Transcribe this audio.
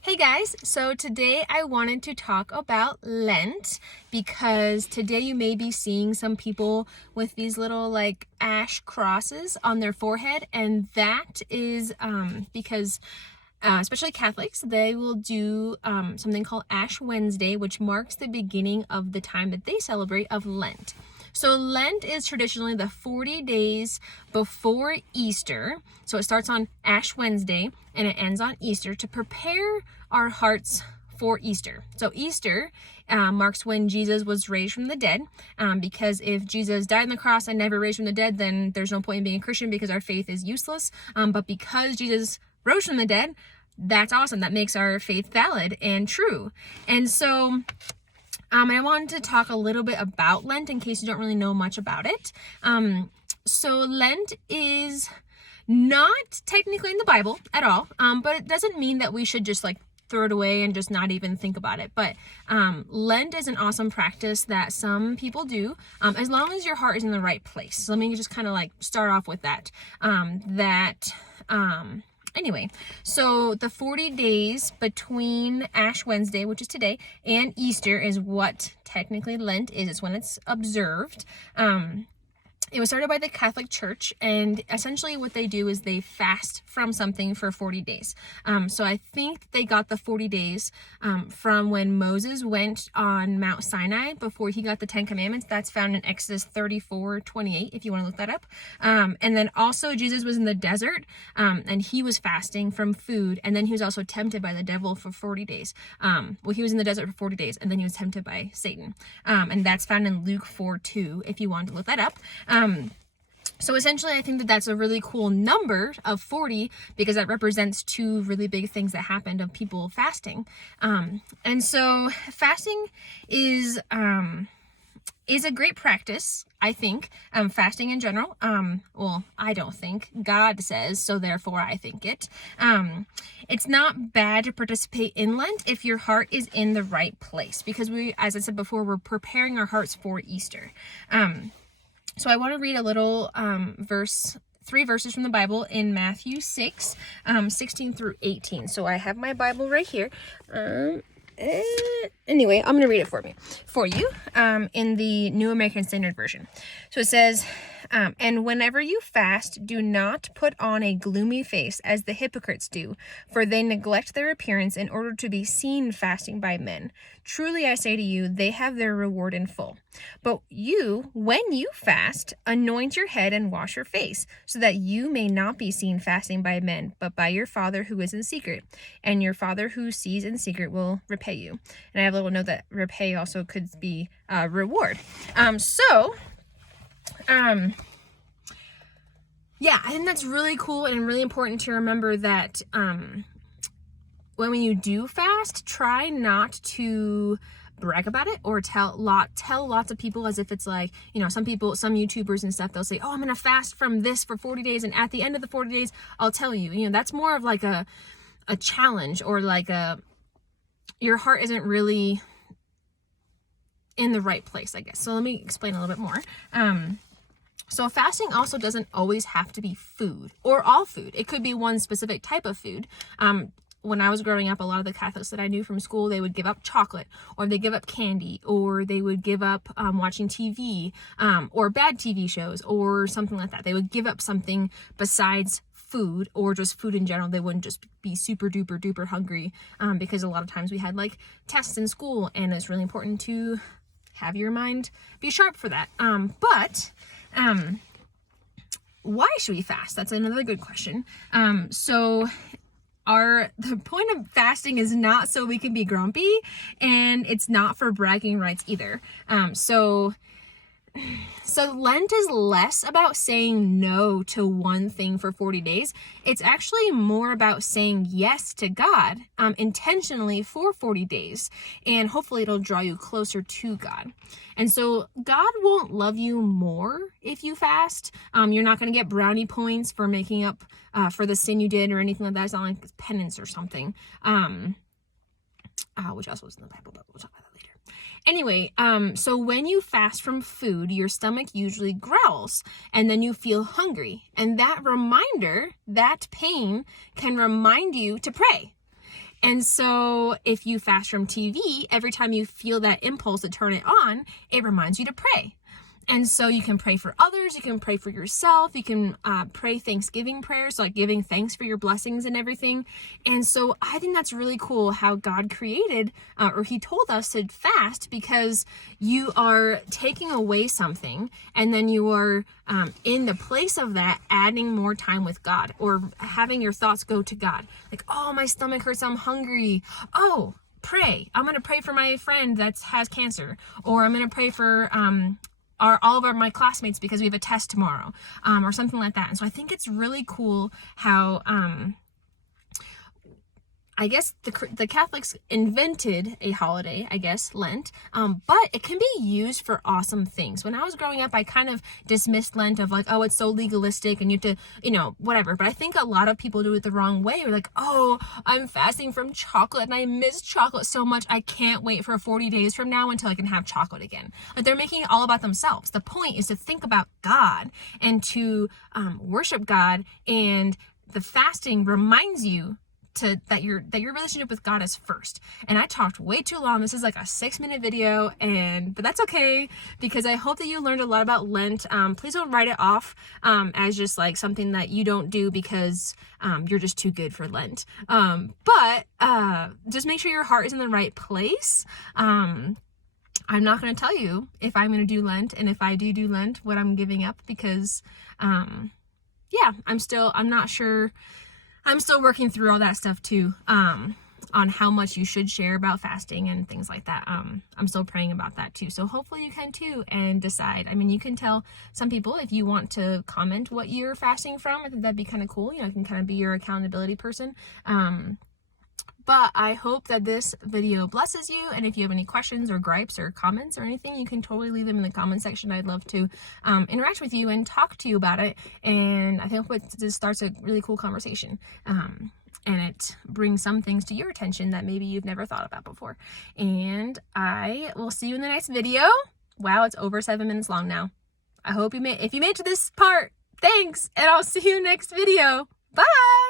Hey guys, so today I wanted to talk about Lent because today you may be seeing some people with these little like ash crosses on their forehead, and that is because especially Catholics, they will do something called Ash Wednesday, which marks the beginning of the time that they celebrate of Lent. So Lent is traditionally the 40 days before Easter. So it starts on Ash Wednesday and it ends on Easter to prepare our hearts for Easter. So Easter marks when Jesus was raised from the dead, because if Jesus died on the cross and never raised from the dead, then there's no point in being a Christian because our faith is useless. But because Jesus rose from the dead, that's awesome. That makes our faith valid and true. And so I wanted to talk a little bit about Lent in case you don't really know much about it. So Lent is not technically in the Bible at all, but it doesn't mean that we should just like throw it away and just not even think about it. But Lent is an awesome practice that some people do, as long as your heart is in the right place. So let me just kind of like start off with that. Anyway, so the 40 days between Ash Wednesday, which is today, and Easter is what technically Lent is. It's when it's observed. It was started by the Catholic Church, and essentially what they do is they fast from something for 40 days. So I think they got the 40 days from when Moses went on Mount Sinai before he got the 10 Commandments. That's found in Exodus 34:28, if you want to look that up. And then also Jesus was in the desert, and he was fasting from food, and then he was also tempted by the devil for 40 days. He was in the desert for 40 days, and then he was tempted by Satan. And that's found in Luke 4:2, if you want to look that up. So essentially, I think that that's a really cool number of 40 because that represents two really big things that happened of people fasting. And so fasting is a great practice, I think. Fasting in general. Well, I don't think. God says, so therefore I think it. It's not bad to participate in Lent if your heart is in the right place, because we, as I said before, we're preparing our hearts for Easter. So I want to read a little three verses from the Bible in Matthew 6, 16 through 18. So I have my Bible right here. Anyway, I'm going to read it for you in the New American Standard Version. So it says, and whenever you fast, do not put on a gloomy face as the hypocrites do, for they neglect their appearance in order to be seen fasting by men. Truly I say to you, they have their reward in full. But you, when you fast, anoint your head and wash your face, so that you may not be seen fasting by men, but by your Father who is in secret. And your Father who sees in secret will repay you. And I have a little note that repay also could be reward. Yeah, I think that's really cool and really important to remember that when you do fast, try not to brag about it or tell lots of people as if it's like, some YouTubers and stuff, they'll say, oh, I'm going to fast from this for 40 days. And at the end of the 40 days, I'll tell you, that's more of like a challenge, or like your heart isn't really in the right place, I guess. So let me explain a little bit more. So fasting also doesn't always have to be food or all food. It could be one specific type of food. When I was growing up, a lot of the Catholics that I knew from school, they would give up chocolate, or they give up candy, or they would give up watching TV, or bad TV shows, or something like that. They would give up something besides food, or just food in general. They wouldn't just be super duper duper hungry, because a lot of times we had like tests in school, and it's really important to have your mind be sharp for that. But why should we fast? That's another good question. The point of fasting is not so we can be grumpy, and it's not for bragging rights either. So Lent is less about saying no to one thing for 40 days. It's actually more about saying yes to God intentionally for 40 days. And hopefully it'll draw you closer to God. And so God won't love you more if you fast. You're not going to get brownie points for making up for the sin you did or anything like that. It's not like penance or something. Which else was in the Bible, but we'll talk about that later. Anyway, so when you fast from food, your stomach usually growls, and then you feel hungry. And that pain can remind you to pray. And so if you fast from TV, every time you feel that impulse to turn it on, it reminds you to pray. And so you can pray for others, you can pray for yourself, you can pray Thanksgiving prayers, like giving thanks for your blessings and everything. And so I think that's really cool how God created, or he told us to fast, because you are taking away something and then you are in the place of that adding more time with God, or having your thoughts go to God. Like, oh, my stomach hurts, I'm hungry. Oh, pray. I'm going to pray for my friend that has cancer, or I'm going to pray for all of my classmates because we have a test tomorrow, or something like that. And so I think it's really cool how I guess the Catholics invented a holiday, I guess, Lent, but it can be used for awesome things. When I was growing up, I kind of dismissed Lent of like, oh, it's so legalistic and you have to, whatever. But I think a lot of people do it the wrong way. They're like, oh, I'm fasting from chocolate and I miss chocolate so much. I can't wait for 40 days from now until I can have chocolate again. Like, they're making it all about themselves. The point is to think about God and to worship God, and the fasting reminds you that your relationship with God is first. And I talked way too long. This is like a 6-minute video, but that's okay, because I hope that you learned a lot about Lent. Please don't write it off as just like something that you don't do because you're just too good for Lent. But just make sure your heart is in the right place. I'm not going to tell you if I'm going to do Lent, and if I do Lent, what I'm giving up, because I'm not sure. I'm still working through all that stuff too, on how much you should share about fasting and things like that. I'm still praying about that too. So hopefully you can too, and decide. I mean, you can tell some people if you want to comment what you're fasting from. I think that'd be kind of cool. I can kind of be your accountability person. But I hope that this video blesses you. And if you have any questions or gripes or comments or anything, you can totally leave them in the comment section. I'd love to interact with you and talk to you about it. And I think this starts a really cool conversation. And it brings some things to your attention that maybe you've never thought about before. And I will see you in the next video. Wow, it's over 7 minutes long now. I hope if you made it to this part, thanks. And I'll see you next video. Bye.